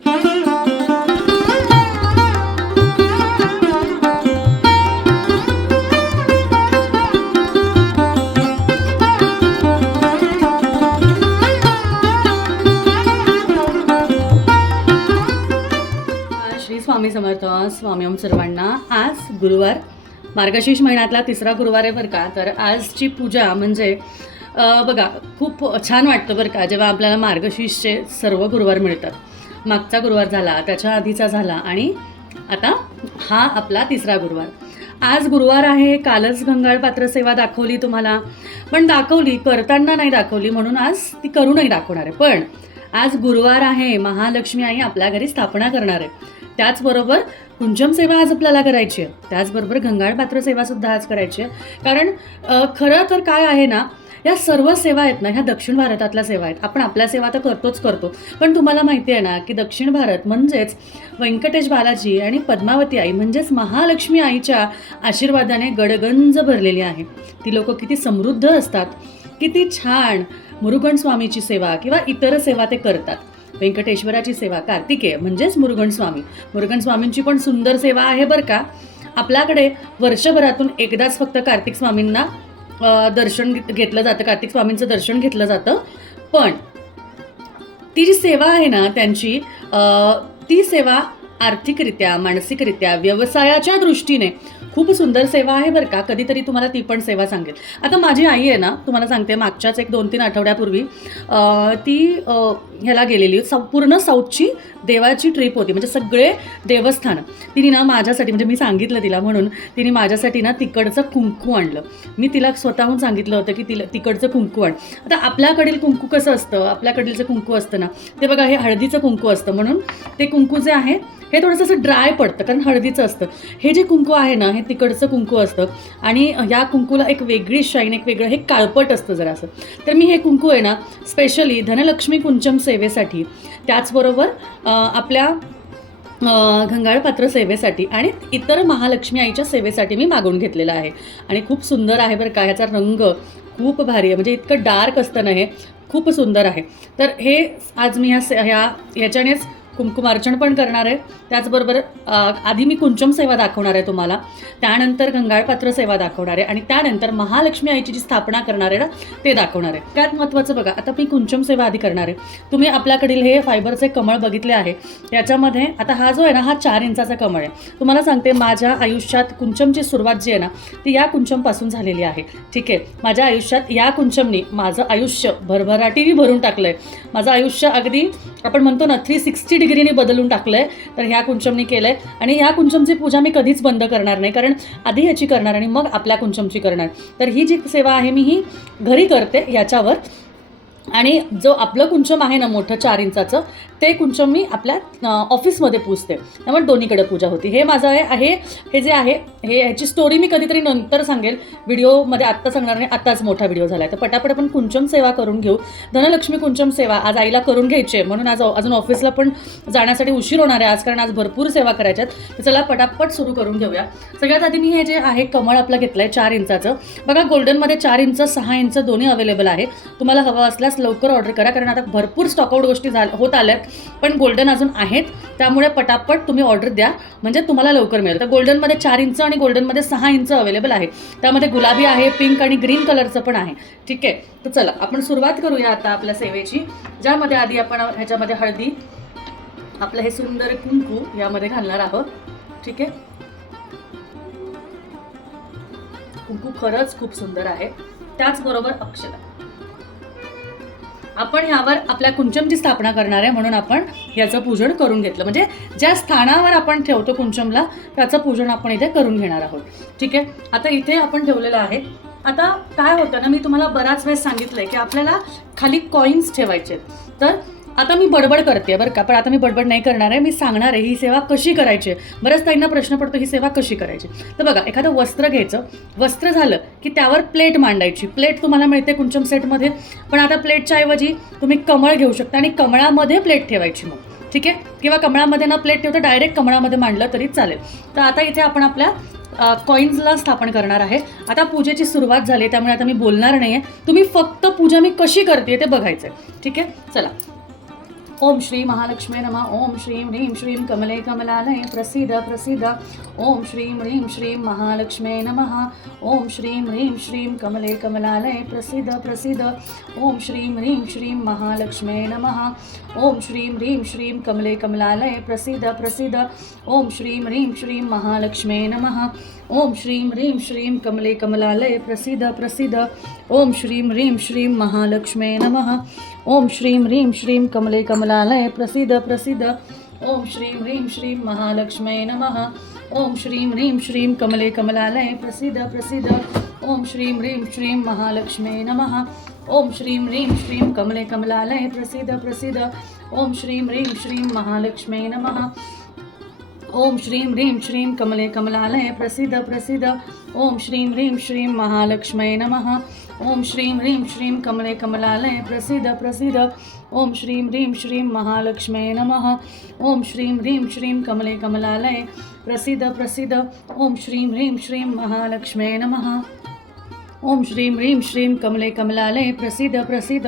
स्वामी समर्थ. स्वामी ओम सर्वांना. आज गुरुवार, मार्गशीर्ष महिन्यातला तिसरा गुरुवार आहे बरं का. तर आजची पूजा म्हणजे बघा खूप छान वाटतं बरं का, जेव्हा आपल्याला मार्गशीर्षचे सर्व गुरुवार मिळतात. मागचा गुरुवार झाला, त्याच्या आधीचा झाला आणि आता हा आपला तिसरा गुरुवार. आज गुरुवार आहे. कालच घंगाळ पात्र सेवा दाखवली तुम्हाला, पण दाखवली करताना नाही दाखवली, म्हणून आज ती करूनही दाखवणार आहे. पण आज गुरुवार आहे, महालक्ष्मी आई आपल्या घरी स्थापना करणार आहे. त्याचबरोबर कुंचम सेवा आज आपल्याला करायची आहे, त्याचबरोबर घंगाळ पात्र सेवासुद्धा आज करायची आहे. कारण खरं तर काय आहे ना, या सर्व सेवा आहेत ना, ह्या दक्षिण भारतातल्या सेवा आहेत. आपण आपल्या सेवा तर करतो, पण तुम्हाला माहिती आहे ना की दक्षिण भारत म्हणजेच व्यंकटेश बालाजी आणि पद्मावती आई म्हणजेच महालक्ष्मी आईच्या आशीर्वादाने गडगंज भरलेली आहे. ती लोक किती समृद्ध असतात, किती छान मुरुगन स्वामीची सेवा किंवा इतर सेवा ते करतात. व्यंकटेश्वराची सेवा, कार्तिकेय म्हणजेच मुरुगन स्वामींची पण सुंदर सेवा आहे बरं का. आपल्याकडे वर्षभरातून एकदाच फक्त कार्तिक स्वामींना दर्शन घेतलं जातं, कार्तिक स्वामींचं दर्शन घेतलं जातं. पण ती जी सेवा आहे ना त्यांची, ती सेवा आर्थिकरित्या, मानसिकरित्या, व्यवसायाच्या दृष्टीने खूप सुंदर सेवा आहे बरं का. कधीतरी तुम्हाला ती पण सेवा सांगेल. आता माझी आई आहे ना, तुम्हाला सांगते, मागच्याच एक 2-3 आठवड्यापूर्वी ती ह्याला गेलेली, पूर्ण साऊथची देवाची ट्रिप होती, म्हणजे सगळे देवस्थान. तिने ना माझ्यासाठी, म्हणजे मी सांगितलं तिला म्हणून, तिने माझ्यासाठी ना तिकडचं कुंकू आणलं. मी तिला स्वतःहून सांगितलं होतं की तिकडचं कुंकू आण. आता आपल्याकडील कुंकू कसं असतं, आपल्याकडील जे कुंकू असतं ना ते बघा, हे हळदीचं कुंकू असतं, म्हणून ते कुंकू जे आहे हे थोडंसं असं ड्राय पडतं, कारण हळदीचं असतं. हे जे कुंकू आहे ना, हे तिकडचं कुंकू असतं आणि या कुंकूला एक वेगळी शाईन, एक वेगळं हे काळपट असतं जरासं. तर मी हे कुंकू आहे ना स्पेशली धनलक्ष्मी कुंचम सेवेसाठी, त्याचबरोबर आपल्या घंगाळ पात्र सेवेसाठी आणि इतर महालक्ष्मी आईच्या सेवेसाठी मी मागवून घेतलेलं आहे. आणि खूप सुंदर आहे बरं का. ह्याचा रंग खूप भारी आहे, म्हणजे इतकं डार्क असतं ना, हे खूप सुंदर आहे. तर हे आज मी ह्याच्यानेच कुंकुमार्चन पण करणार आहे. त्याचबरोबर आधी मी कुंचम सेवा दाखवणार आहे तुम्हाला, त्यानंतर घंगाळ पात्र सेवा दाखवणार आहे आणि त्यानंतर महालक्ष्मी आईची जी स्थापना करणार आहे ना ते दाखवणार आहे. त्यात महत्त्वाचं बघा, आता मी कुंचम सेवा आधी करणार आहे. तुम्ही आपल्याकडील हे फायबरचे कमळ बघितले आहे, याच्यामध्ये आता हा जो आहे ना, हा 4 इंचाचा कमळ आहे. तुम्हाला सांगते, माझ्या आयुष्यात कुंचमची सुरुवात जी आहे ना ती या कुंचमपासून झालेली आहे. ठीक आहे, माझ्या आयुष्यात या कुंचमनी माझं आयुष्य भरभराटीने भरून टाकलं आहे. माझं आयुष्य अगदी आपण म्हणतो ना 360 डिग्रीने बदलून टाकलं आहे. तर ह्या कुंचमनी केलं आहे आणि ह्या कुंचमची पूजा मी कधीच बंद करणार नाही, कारण आधी ह्याची करणार आणि मग आपल्या कुंचमची करणार. तर ही जी सेवा आहे मी ही घरी करते याच्यावर. आणि जो आपलं कुंचम आहे ना मोठं 4 इंचाचं, ते कुंचम मी आपल्या ऑफिसमध्ये पूजते, त्यामुळे दोन्हीकडे पूजा होती. हे माझं आहे. हे जे आहे ह्याची स्टोरी मी कधीतरी नंतर सांगेल व्हिडिओमध्ये, आत्ता सांगणार नाही, आत्ताच मोठा व्हिडिओ झाला आहे. तर पटापट आपण कुंचम सेवा करून घेऊ. धनलक्ष्मी कुंचम सेवा आज आईला करून घ्यायची आहे, म्हणून आज अजून ऑफिसला पण जाण्यासाठी उशीर होणार आहे आज, कारण आज भरपूर सेवा करायच्यात. तर चला पटापट सुरू करून घेऊया. सगळ्यात आधी मी हे जे आहे कमळ आपलं घेतलं आहे 4 इंचाचं. बघा गोल्डनमध्ये 4 इंच 6 इंच दोन्ही अवेलेबल आहे. तुम्हाला हवं असल्यास लवकर ऑर्डर करा, कारण आता भरपूर स्टॉकआउट गोष्टी होत आल्यात, पण गोल्डन अजून आहेत, त्यामुळे पटापट तुम्ही ऑर्डर द्या, म्हणजे तुम्हाला लवकर मिळेल. तर गोल्डनमध्ये 4 इंच आणि गोल्डनमध्ये 6 इंच अवेलेबल आहे. त्यामध्ये गुलाबी आहे, पिंक आणि ग्रीन कलरचं पण आहे. ठीक आहे, तर चला आपण सुरुवात करूया आता आपल्या सेवेची, ज्यामध्ये आधी आपण ह्याच्यामध्ये हळदी, आपलं हे सुंदर कुंकू यामध्ये घालणार आहोत. ठीक आहे, कुंकू खरंच खूप सुंदर आहे. त्याचबरोबर अक्षता, आपण ह्यावर आपल्या कुंचमची स्थापना करणार आहे, म्हणून आपण याचं पूजन करून घेतलं, म्हणजे ज्या स्थानावर आपण ठेवतो कुंचमला त्याचं पूजन आपण इथे करून घेणार आहोत. ठीक आहे, आता इथे आपण ठेवलेलं आहे. आता काय होतं ना, मी तुम्हाला बराच वेळेस सांगितलंय की आपल्याला खाली कॉईन्स ठेवायचे. तर आता मी बडबड करते बरं का, पण आता मी बडबड नाही करणार आहे, मी सांगणार आहे ही सेवा कशी करायची. बऱ्याच ताईंना प्रश्न पडतो ही सेवा कशी करायची. तर बघा, एखादं वस्त्र घ्यायचं, वस्त्र झालं की त्यावर प्लेट मांडायची. प्लेट तुम्हाला मिळते कुंचम सेटमध्ये, पण आता प्लेटच्या ऐवजी तुम्ही कमळ घेऊ शकता आणि कमळामध्ये प्लेट ठेवायची मग. ठीक आहे, किंवा कमळामध्ये ना प्लेट ठेवता डायरेक्ट कमळामध्ये मांडलं तरी चालेल. तर आता इथे आपण आपल्या कॉईन्सला स्थापन करणार आहे. आता पूजेची सुरुवात झाली, त्यामुळे आता मी बोलणार नाही आहे, तुम्ही फक्त पूजा मी कशी करते ते बघायचं आहे. ठीक आहे, चला ओम श्री महालक्ष्मी नमः। ओम श्रीं ह्रीं श्रीं कमले कमलालये प्रसीद प्रसीद। ओम श्रीं ह्रीं श्रीं महालक्ष्मी नमः। ओम श्रीं ह्रीं श्रीं कमले कमलालये प्रसीद प्रसीद। ओम श्रीं ह्रीं श्रीं महालक्ष्मी नमः। ओम श्रीं ह्रीं श्रीं कमले कमलालये प्रसीद प्रसीद। ओम श्रीं ह्रीं श्रीं महालक्ष्मी नमः। ओम श्रीं ह्रीं श्रीं कमले कमलालये प्रसीद प्रसीद। ओम श्रीं ह्रीं श्रीं महालक्ष्मी नमः। ओम श्रीं ह्रीं श्रीं कमले कमलालये प्रसीद प्रसीद। ओम श्रीं ह्रीं श्रीं महालक्ष्मी नमः। ओम श्रीं ह्रीं श्रीं कमले कमलालये प्रसीद प्रसीद। ओम श्रीं ह्रीं श्रीं महालक्ष्मी नमः। ओम श्रीं ह्रीं श्रीं कमले कमलालये प्रसीद प्रसीद। ओम श्रीं ह्रीं श्रीं महालक्ष्मी नमः। ओम श्रीं ह्रीं श्रीं कमले कमलालये प्रसीद प्रसीद। ओम श्रीं ह्रीं श्रीं महालक्ष्मी नमः। ओम श्रीं ह्रीं श्रीं कमले कमलालये प्रसीद प्रसीद। ओम श्रीं ह्रीं श्रीं महालक्ष्मी नमः। ओम श्रीं ह्रीं श्रीं कमले कमलालये प्रसीद प्रसीद। ओम श्रीं ह्रीं श्रीं महालक्ष्मी नमः। ओम श्रीं ह्रीं श्रीं कमले कमलालये प्रसीद प्रसीद।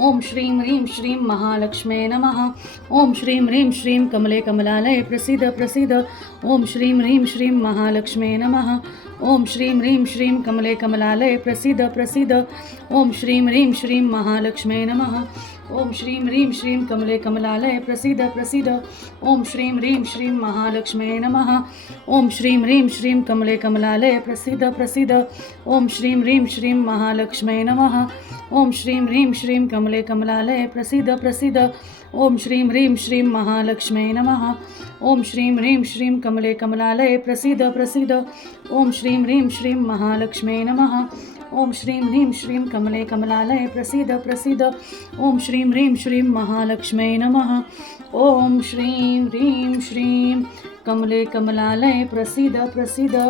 ओम श्रीं ह्रीं श्रीं महालक्ष्मी नमः। ओम श्रीं ह्रीं श्रीं कमले कमलालये प्रसीद प्रसीद। ओम श्रीं ह्रीं श्रीं महालक्ष्मी नमः। ओम श्रीं ह्रीं श्रीं कमले कमलालये प्रसीद प्रसीद। ओम श्रीं ह्रीं श्रीं महालक्ष्मी नमः। ओम श्रीं ह्रीं श्रीं कमले कमलालये प्रसीद प्रसीद। ओम श्रीं ह्रीं श्रीं महालक्ष्मी नमः। ओम श्रीं ह्रीं श्रीं कमले कमलालये प्रसीद प्रसीद। ओम श्रीं ह्रीं श्रीं महालक्ष्मी नमः। ओम श्रीं ह्रीं श्रीं कमले कमलालये प्रसीद प्रसीद। ओम श्रीं ह्रीं श्रीं महालक्ष्मी नमः। ओम श्रीं ह्रीं श्रीं कमले कमलालये प्रसीद प्रसीद। ओम श्रीं ह्रीं श्रीं महालक्ष्मी नमः। ओम श्रीं ह्रीं श्रीं कमले कमलालये प्रसीद प्रसीद। ओम श्रीं ह्रीं श्रीं महालक्ष्मी नमः। ओम श्रीं ह्रीं श्रीं कमले कमलालये प्रसीद प्रसीद।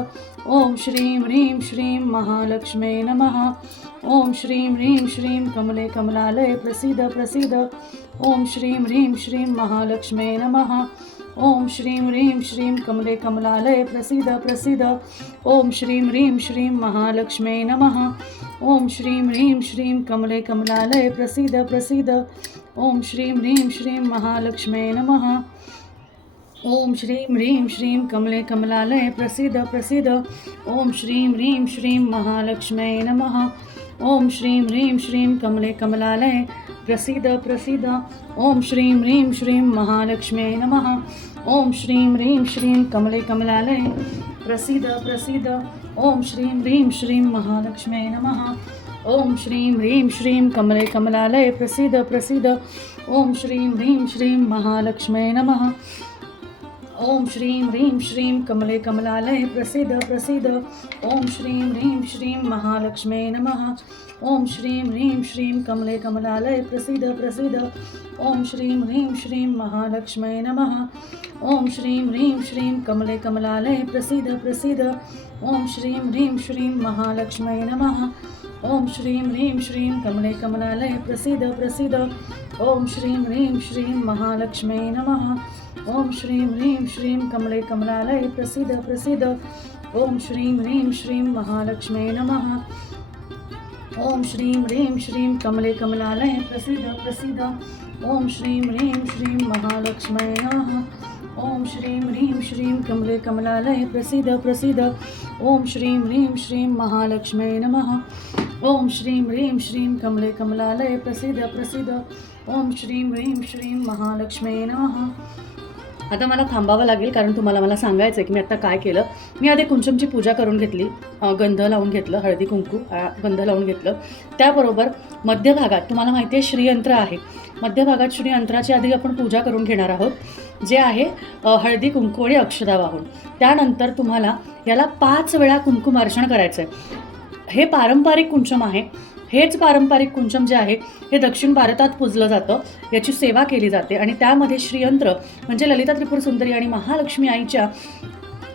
ओम श्रीं ह्रीं श्रीं महालक्ष्मी नमः। ओम श्रीं ह्रीं श्रीं कमले कमलालये प्रसीद प्रसीद। ओम श्रीं ह्रीं श्रीं महालक्ष्मी नमः। ओम श्रीं ह्रीं श्रीं कमले कमलालये प्रसीद प्रसीद। ओम श्रीं ह्रीं श्रीं महालक्ष्मी नमः। ओम श्रीं ह्रीं श्रीं कमले कमलालये प्रसीद प्रसीद। ओम श्रीं ह्रीं श्रीं महालक्ष्मी नमः। ओम श्रीं ह्रीं श्रीं कमले कमलालये प्रसीद प्रसीद। ओम श्रीं ह्रीं श्रीं महालक्ष्मी नमः। ओम श्रीं ह्रीं श्रीं कमले कमलालये प्रसीद प्रसीद। ओम श्रीं ह्रीं श्रीं महालक्ष्मी नमः। ओम श्रीं ह्रीं श्रीं कमले कमलालये प्रसीद प्रसीद। ओम श्रीं ह्रीं श्रीं महालक्ष्मी नमः। ओम श्रीं ह्रीं श्रीं कमले कमलालये प्रसीद प्रसीद। ओम श्रीं ह्रीं श्रीं महालक्ष्मी नमः। ओम श्रीं ह्रीं श्रीं कमले कमलालये प्रसीद प्रसीद। ओम श्रीं ह्रीं श्रीं महालक्ष्मी नमः। ओम श्रीं ह्रीं श्रीं कमले कमलालये प्रसीद प्रसीद। ओम श्रीं ह्रीं श्रीं महालक्ष्मी नमः। ओम श्रीं ह्रीं श्रीं कमले कमलालये प्रसीद प्रसीद। ओम श्रीं ह्रीं श्रीं महालक्ष्मी नमः। ओम श्रीं ह्रीं श्रीं कमले कमलालये प्रसीद प्रसीद। ओम श्रीं ह्रीं श्रीं महालक्ष्मी नमः। ओम श्रीं ह्रीं श्रीं कमले कमलालये प्रसीद प्रसीद। ओम श्रीं ह्रीं श्रीं महालक्ष्मी नमः। ओम श्रीं ह्रीं श्रीं कमले कमलालये प्रसीद प्रसीद। ओम श्रीं ह्रीं श्रीं महालक्ष्मी नमः। ओम श्रीं ह्रीं श्रीं कमले कमलालये प्रसीद प्रसीद। ओम श्रीं ह्रीं श्रीं महालक्ष्मी नमः। ओम श्रीं ह्रीं श्रीं कमले कमलालये प्रसीद प्रसीद। ओम श्रीं ह्रीं श्रीं महालक्ष्मी नमः। आता मला थांबावं लागेल कारण तुम्हाला मला सांगायचं आहे की मी आत्ता काय केलं. मी आधी कुंचमची पूजा करून घेतली, गंध लावून घेतलं, हळदी कुंकू गंध लावून घेतलं. त्याबरोबर मध्यभागात तुम्हाला माहिती आहे श्रीयंत्र आहे. मध्यभागात श्रीयंत्राची आधी आपण पूजा करून घेणार आहोत, जे आहे हळदी कुंकू आणि अक्षता वाहून. त्यानंतर तुम्हाला याला 5 वेळा कुंकुमार्चन करायचं आहे. हे पारंपरिक कुंचम आहे. हेच पारंपरिक कुंचम जे आहे हे दक्षिण भारतात पूजलं जातं, याची सेवा केली जाते आणि त्यामध्ये श्रीयंत्र म्हणजे ललिता त्रिपुर सुंदरी आणि महालक्ष्मी आईच्या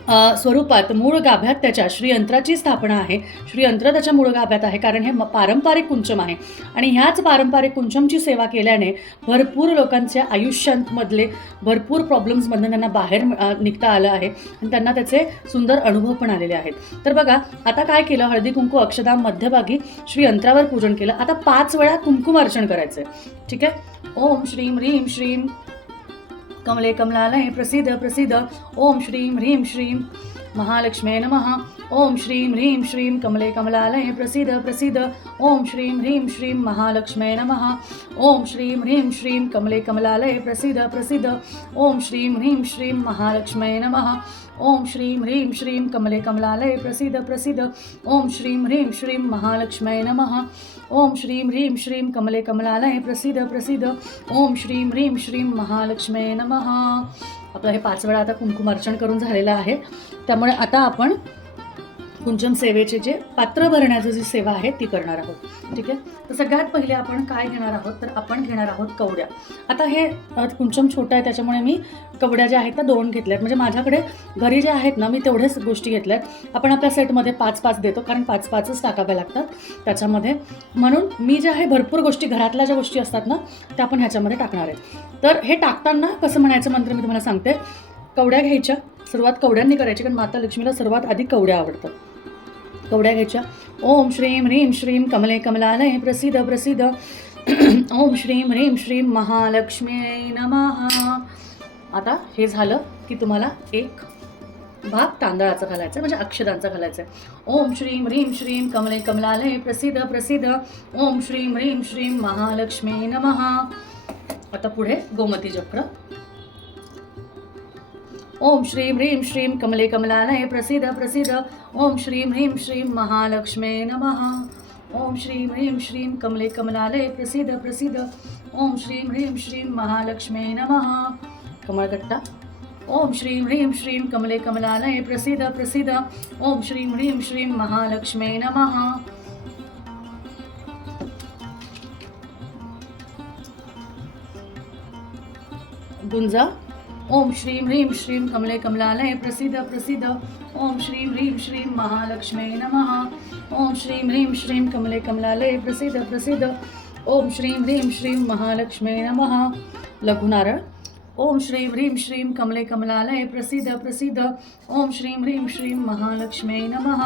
स्वरूपात मूळ गाभ्यात त्याच्या श्रीयंत्राची स्थापना आहे. श्रीयंत्र त्याच्या मूळ गाभ्यात आहे, कारण हे पारंपरिक कुंचम आहे. आणि ह्याच पारंपरिक कुंचमची सेवा केल्याने भरपूर लोकांच्या आयुष्यामधले भरपूर प्रॉब्लेम्समधून त्यांना बाहेर निघता आलं आहे आणि त्यांना त्याचे सुंदर अनुभव पण आलेले आहेत. तर बघा, आता काय केलं, हळदी कुंकू अक्षदा मध्यभागी श्रीयंत्रावर पूजन केलं. आता 5 वेळा कुंकुमार्चन करायचं आहे. ठीक आहे. ओम श्रीं ह्रीं श्रीं कमले कमलालये प्रसीद प्रसीद. ओम श्रीं ह्रीं श्रीं महालक्ष्म्यै नमः. ओम श्रीं ह्रीं श्रीं कमले कमलालये प्रसीद प्रसीद. ओम श्रीं ह्रीं श्रीं महालक्ष्म्यै नमः. ओम श्रीं ह्रीं श्रीं कमले कमलालये प्रसीद प्रसीद. ओम श्रीं ह्रीं श्रीं महालक्ष्म्यै नमः. ओम श्रीं ह्रीं श्रीं कमले कमलालये प्रसीद प्रसीद. ओम श्रीं ह्रीं श्रीं महालक्ष्म्यै नमः. ओम श्रीं ह्रीं श्रीं कमले कमलालये प्रसीद प्रसीद. ओम श्रीं ह्रीं श्रीं महालक्ष्म्यै नमः. आपलं हे 5 वेळा आता कुंकुमार्चन करून झालेलं आहे. त्यामुळे आता आपण कुंचम सेवेचे जे पात्र भरण्याची जी सेवा आहे ती करणार आहोत. ठीक आहे. तर सगळ्यात पहिले आपण काय घेणार आहोत, तर आपण घेणार आहोत कवड्या. आता हे कुंचम छोटा आहे, त्याच्यामुळे मी कवड्या ज्या आहेत त्या 2 घेतल्यात. म्हणजे माझ्याकडे घरी जे आहेत ना, मी तेवढेच गोष्टी घेतल्यात. आपण आपल्या सेटमध्ये 5-5 देतो, कारण 5-5च टाकाव्या लागतात त्याच्यामध्ये. म्हणून मी जे आहे भरपूर गोष्टी, घरातल्या ज्या गोष्टी असतात ना, त्या आपण ह्याच्यामध्ये टाकणार आहेत. तर हे टाकताना कसं म्हणायचं मंत्र मी तुम्हाला सांगते. कवड्या घ्यायच्या, सुरुवात कवड्यांनी करायची, कारण माता लक्ष्मीला सर्वात आधी कवड्या आवडतात. कवड्या घ्यायच्या. ओम श्रीं ह्रीं श्रीं कमले कमलालये प्रसीद प्रसीद. ओम श्रीं ह्रीं श्रीं महालक्ष्म्यै नमः. आता हे झालं की तुम्हाला एक भाग तांदळाचा घालायचा, म्हणजे अक्षदांचा घालायचा आहे. ओम श्रीं ह्रीं श्रीं कमले कमलालये प्रसीद प्रसीद. ओम श्रीं ह्रीं श्रीं महालक्ष्म्यै नमः. आता पुढे गोमती चक्र. ओम श्रीं ह्रीं श्रीं कमले कमलालये प्रसीद प्रसीद. ओम श्रीं ह्रीं श्रीं महालक्ष्म्यै नमः. ओम श्रीं ह्रीं श्रीं कमले कमलालये प्रसीद प्रसीद. ओम श्रीं ह्रीं श्रीं महालक्ष्म्यै नमः. कमळगट्टा. ओम श्रीं ह्रीं श्रीं कमले कमलालये प्रसीद प्रसीद. ओम श्रीं ह्रीं श्रीं महालक्ष्म्यै नमः. गुंजा. ओम श्रीं ह्रीं श्रीं कमले कमलालये प्रसीद प्रसीद. ओम श्रीं ह्रीं श्रीं महालक्ष्म्यै नमः. ओम श्रीं ह्रीं श्रीं कमले कमलालये प्रसीद प्रसीद. ओम श्रीं ह्रीं श्रीं महालक्ष्म्यै नमः. लघुनारळ. ओम श्रीं ह्रीं श्रीं कमले कमलालये प्रसीद प्रसीद. ओम श्रीं ह्रीं श्रीं महालक्ष्म्यै नमः.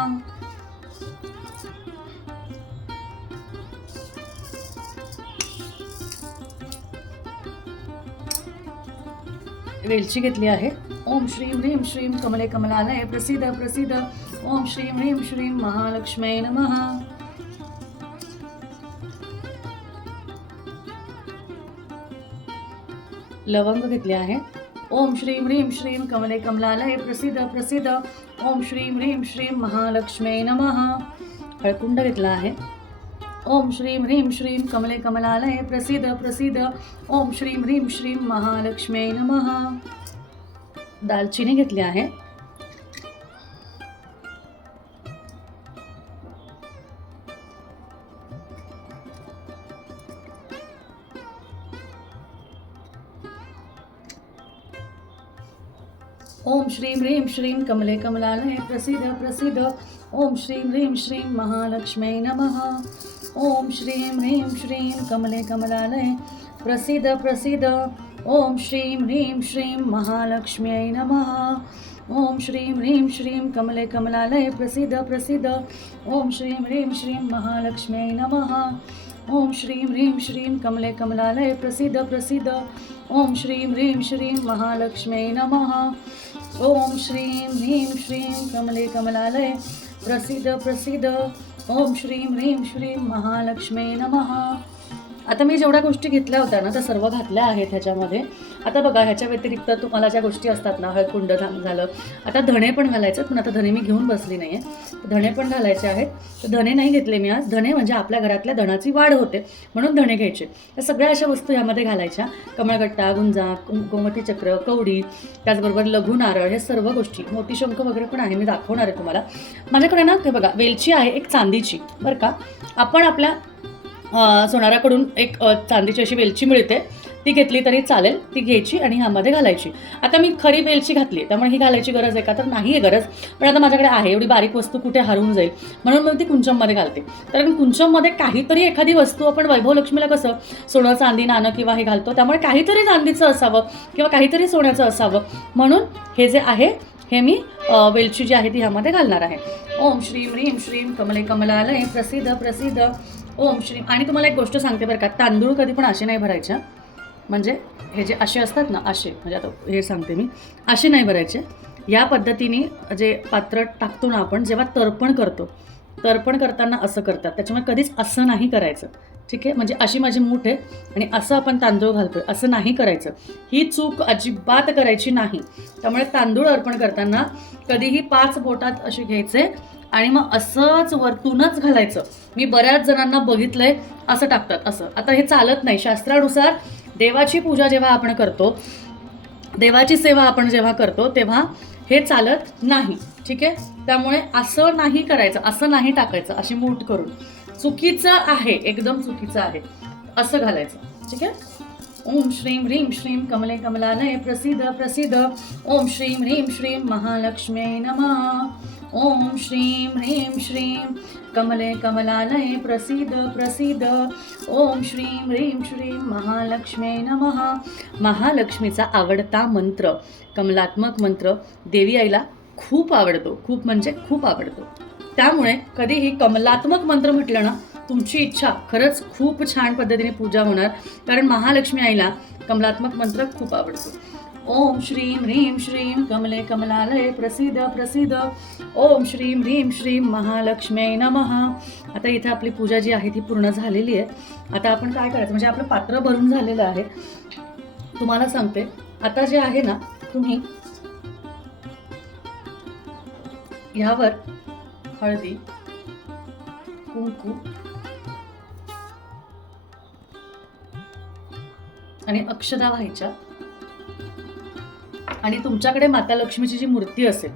वेलची घेतली आहे. ओम श्रीं ह्रीं श्रीं कमले कमलालये प्रसीद प्रसीद. ओम श्रीं ह्रीं श्रीं महालक्ष्म्यै नमः. लवंग घेतले आहे. ओम श्रीं ह्रीं श्रीं कमले कमलालये प्रसीद प्रसीद. ओम श्रीं ह्रीं श्रीं महालक्ष्म्यै नमः. हळकुंड घेतला आहे. ओम श्रीं ह्रीं श्रीं कमले कमलालये प्रसीद प्रसीद. ओम श्रीं ह्रीं श्रीं महालक्ष्म्यै नमः. दालचिनी घेतली आहे. ओम श्रीं ह्रीं श्रीं कमले कमलालये प्रसीद प्रसीद. ओम श्रीं ह्रीं श्रीं महालक्ष्म्यै नमः. ओम श्रीं ह्रीं श्रीं कमले कमलालये प्रसीद प्रसीद. ओम श्रीं ह्रीं श्रीं महालक्ष्म्यै नमः. ओम श्रीं ह्रीं श्रीं कमले कमलालये प्रसीद प्रसीद. ओम श्रीं ह्रीं श्रीं महालक्ष्म्यै नमः. ओम श्रीं ह्रीं श्रीं कमले कमलालये प्रसीद प्रसीद. ओम श्रीं ह्रीं श्रीं महालक्ष्म्यै नमः. ओम श्रीं ह्रीं श्रीं कमले कमलालये प्रसीद प्रसीद. ओम श्रीं ह्रीं श्रीं महालक्ष्म्यै नमः. आता मी जेवढ्या गोष्टी घेतल्या होत्या ना त्या सर्व घातल्या आहेत ह्याच्यामध्ये. आता बघा, ह्याच्या व्यतिरिक्त तुम्हाला ज्या गोष्टी असतात ना, हळकुंड झालं, आता धणे पण घालायचं, पण आता धणे मी घेऊन बसली नाही आहे. धणे पण घालायचे आहेत. तर धणे नाही घेतले मी आज. धणे म्हणजे आपल्या घरातल्या धणाची वाढ होते म्हणून धणे घ्यायचे. तर सगळ्या अशा वस्तू ह्यामध्ये घालायच्या. कमळगट्टा, गुंजा, गोमती चक्र, कवडी, त्याचबरोबर लघु नारळ, हे सर्व गोष्टी. मोती शंख वगैरे पण आहे, मी दाखवणार आहे तुम्हाला. माझ्याकडे ना ते बघा, वेलची आहे एक चांदीची, बरं का. आपण आपल्या सोनाराकडून एक चांदीची अशी वेलची मिळते, ती घेतली तरी चालेल, ती घ्यायची आणि ह्यामध्ये घालायची. आता मी खरी वेलची घातली त्यामुळे ही घालायची गरज आहे का, तर नाही आहे गरज, पण आता माझ्याकडे आहे, एवढी बारीक वस्तू कुठे हरवून जाईल म्हणून मी ती कुंचममध्ये घालते. कारण कुंचममध्ये काहीतरी एखादी वस्तू, आपण वैभवलक्ष्मीला कसं सोनं चांदी नाणं किंवा हे घालतो, त्यामुळे काहीतरी चांदीचं असावं किंवा काहीतरी सोन्याचं असावं, म्हणून हे जे आहे हे मी वेलची जी आहे ती ह्यामध्ये घालणार आहे. ओम श्रीम ह्रीम श्रीम कमले कमलालय प्रसिद्ध प्रसिद्ध ओम श्रीम. आणि तुम्हाला एक गोष्ट सांगते बरं का, तांदूळ कधी पण असे नाही भरायचे, म्हणजे हे जे असे असतात ना असे, म्हणजे आता हे सांगते मी, असे नाही भरायचे. या पद्धतीने जे पात्र टाकतो ना आपण, जेव्हा तर्पण करतो, तर्पण करताना असं करतात, त्याच्यामुळे कधीच असं नाही करायचं. ठीक आहे, म्हणजे अशी माझी मूठ आहे आणि असं आपण तांदूळ घालतोय असं नाही करायचं, ही चूक अजिबात करायची नाही. त्यामुळे तांदूळ अर्पण करताना कधीही 5 बोटात असे घ्यायचे आणि मग असंच वरतूनच घालायचं. मी बऱ्याच जणांना बघितलंय असं टाकतात असं. आता हे चालत नाही. शास्त्रानुसार देवाची पूजा जेव्हा आपण करतो, देवाची सेवा आपण जेव्हा करतो तेव्हा हे चालत नाही. ठीक आहे, त्यामुळे असं नाही करायचं, असं नाही टाकायचं अशी मूठ करून. चुकीचं आहे, एकदम चुकीचं आहे असं घालायचं. ठीक आहे. ओम श्रीम ह्रीम श्रीम कमले कमलालय प्रसिद्ध प्रसिद्ध ओम श्रीम ह्रीम श्रीम महालक्ष्म्यै नमः. ओम श्रीम ह्रीम श्रीम कमले कमलालय प्रसिद्ध प्रसिद्ध ओम श्रीम ह्रीम श्रीम महालक्ष्म्यै नमः. महालक्ष्मीचा आवडता मंत्र, कमलात्मक मंत्र देवी आईला खूप आवडतो, खूप म्हणजे खूप आवडतो. त्यामुळे कधीही कमलात्मक मंत्र म्हटलं ना, तुमची इच्छा खरंच खूप छान पद्धतीने पूजा होणार, कारण महालक्ष्मी आईला कमलात्मक मंत्र खूप आवडतो. ओम श्रीम ह्रीम श्रीम कमले कमलालय प्रसिद्ध प्रसिद्ध ओम श्रीम ह्रीम श्रीम महालक्ष्म्यै नमः. आता इथे आपली पूजा जी आहे ती पूर्ण झालेली आहे. आता आपण काय करायचं, म्हणजे आपलं पात्र भरून झालेलं आहे. तुम्हाला सांगते, आता जे आहे ना, तुम्ही ह्यावर हळदी, कुंकू आणि अक्षदा व्हायच्या आणि तुमच्याकडे माता लक्ष्मीची जी मूर्ती असेल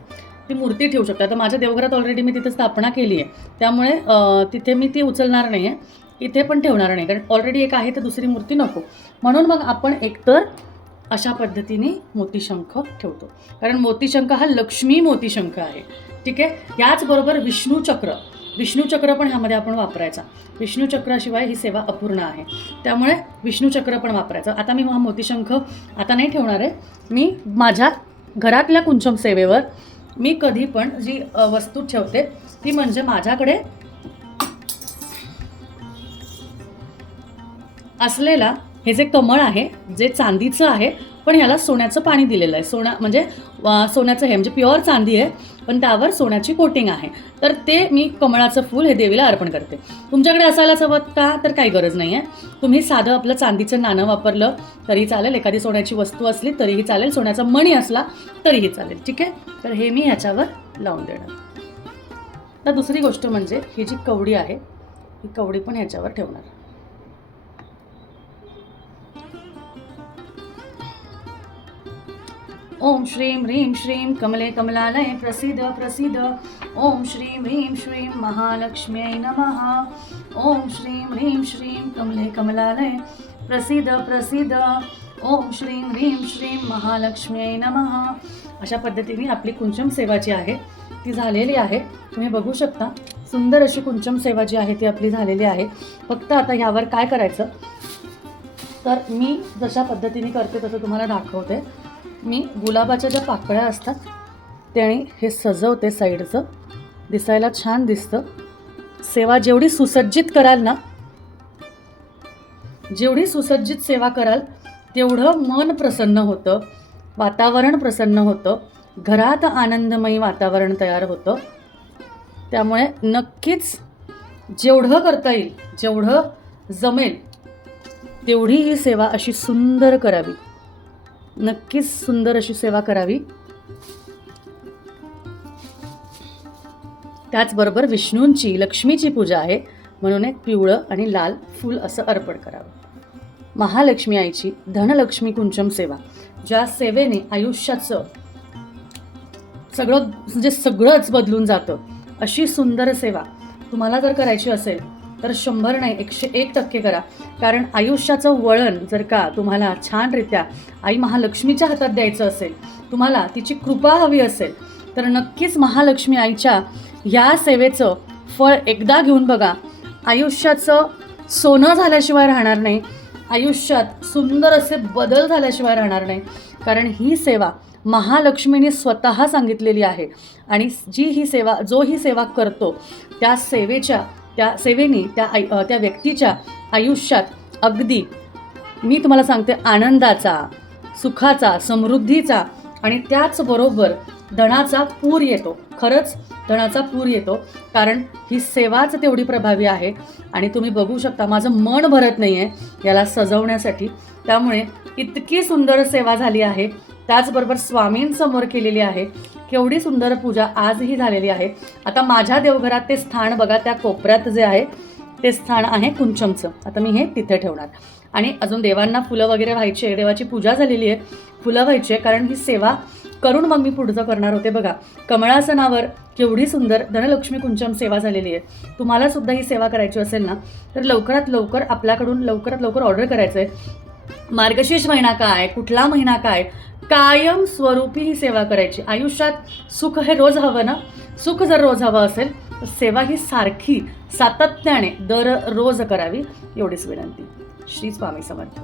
ती मूर्ती ठेवू शकता. आता माझ्या देवघरात ऑलरेडी मी तिथे स्थापना केली आहे, त्यामुळे तिथे मी ती उचलणार नाही आहे, इथे पण ठेवणार नाही, कारण ऑलरेडी एक आहे तर दुसरी मूर्ती नको. म्हणून मग आपण एकतर अशा पद्धतीने मोतीशंख ठेवतो, कारण मोतीशंख हा लक्ष्मी मोतीशंख आहे. ठीक आहे. याचबरोबर विष्णूचक्र पण ह्यामध्ये आपण वापरायचा. विष्णूचक्राशिवाय ही सेवा अपूर्ण आहे, त्यामुळे विष्णूचक्र पण वापरायचं. आता मी हा मोतीशंख आता नाही ठेवणार आहे. मी माझ्या घरातल्या कुंचम सेवेवर मी कधी पण जी वस्तू ठेवते ती म्हणजे माझ्याकडे असलेला हे जे कमळ आहे, जे चांदीचं आहे पण ह्याला सोन्याचं पाणी दिलेलं आहे. म्हणजे सोन्याचं हे म्हणजे प्युअर चांदी आहे पण त्यावर सोन्याची कोटिंग आहे, तर ते मी कमळाचं फूल हे देवीला अर्पण करते. तुमच्याकडे असायलाच हवं का, तर काही गरज नाही आहे. तुम्ही साधं आपलं चांदीचं नाणं वापरलं तरी चालेल, एखादी सोन्याची वस्तू असली तरीही चालेल, सोन्याचा मणी असला तरीही चालेल. ठीक आहे, तर हे मी ह्याच्यावर लावून देणार. तर दुसरी गोष्ट म्हणजे ही जी कवडी आहे ही कवडी पण ह्याच्यावर ठेवणार. ओम श्रीम ह्रीम श्रीम कमले कमलालय प्रसिद्ध प्रसिद्ध ओम श्रीम ह्रीम श्रीम महालक्ष्म्यै नमः. ओम श्रीम ह्रीम श्रीम कमले कमलालय प्रसिद्ध प्रसिद्ध ओम श्रीम ह्रीम श्रीम महालक्ष्म्यै नमः. अशा पद्धतीने आपली कुंचम सेवा जी आहे ती झालेली आहे. तुम्ही बघू शकता, सुंदर अशी कुंचम सेवा जी आहे ती आपली झालेली आहे. फक्त आता ह्यावर काय करायचं, तर मी जशा पद्धतीने करते तसं तुम्हाला दाखवते. मी गुलाबाच्या ज्या पाकळ्या असतात त्याने हे सजवते, साईडचं दिसायला छान दिसतं. सेवा जेवढी सुसज्जित कराल ना, जेवढी सुसज्जित सेवा कराल तेवढं मन प्रसन्न होतं, वातावरण प्रसन्न होतं, घरात आनंदमयी वातावरण तयार होतं. त्यामुळे नक्कीच जेवढं करता येईल, जेवढं जमेल तेवढी ही सेवा अशी सुंदर करावी. नक्कीच सुंदर अशी सेवा करावी. त्याचबरोबर विष्णूंची, लक्ष्मीची पूजा आहे म्हणून एक पिवळं आणि लाल फूल असं अर्पण करावं. महालक्ष्मी आईची धनलक्ष्मी कुंचम सेवा, ज्या सेवेने आयुष्याचं सगळंच बदलून जातं, अशी सुंदर सेवा तुम्हाला जर करायची असेल तर 100 नाही 101% करा. कारण आयुष्याचं वळण जर का तुम्हाला छानरित्या आई महालक्ष्मीच्या हातात द्यायचं असेल, तुम्हाला तिची कृपा हवी असेल, तर नक्कीच महालक्ष्मी आईच्या या सेवेचं फळ एकदा घेऊन बघा. आयुष्याचं सोनं झाल्याशिवाय राहणार नाही, आयुष्यात सुंदर असे बदल झाल्याशिवाय राहणार नाही. कारण ही सेवा महालक्ष्मीने स्वतः सांगितलेली आहे आणि जो ही सेवा करतो त्या सेवेने त्या व्यक्तीच्या आयुष्यात अगदी मी तुम्हाला सांगते आनंदाचा, सुखाचा, समृद्धीचा आणि त्याचबरोबर धनाचा पूर येतो. खरंच धनाचा पूर येतो, कारण ही सेवाच तेवढी प्रभावी आहे. आणि तुम्ही बघू शकता माझं मन भरत नाही आहे याला सजवण्यासाठी. त्यामुळे इतकी सुंदर सेवा झाली आहे, त्याचबरोबर स्वामींसमोर केलेली आहे. केवढी सुंदर पूजा आजही झालेली आहे. आता माझ्या देवघरात ते स्थान बघा, त्या कोपऱ्यात जे आहे ते स्थान आहे कुंचमचं. आता मी हे तिथे ठेवणार. आणि अजून देवांना फुलं वगैरे व्हायचे, देवाची पूजा झालेली आहे, फुलं व्हायचे, कारण ही सेवा करून मग मी पुढचं करणार होते. बघा कमळासनावर केवढी सुंदर धनलक्ष्मी कुंचम सेवा झालेली आहे. तुम्हाला सुद्धा ही सेवा करायची असेल ना, तर लवकरात लवकर आपल्याकडून लवकरात लवकर ऑर्डर करायचं आहे. मार्गशीर्ष महिना काय, कुठला महिना काय, कायम स्वरूपी ही सेवा करायची. आयुष्यात सुख हे रोज हवं ना, सुख जर रोज हवं असेल तर सेवा ही सारखी सातत्याने दररोज करावी, एवढीच विनंती. श्री स्वामी समर्थ.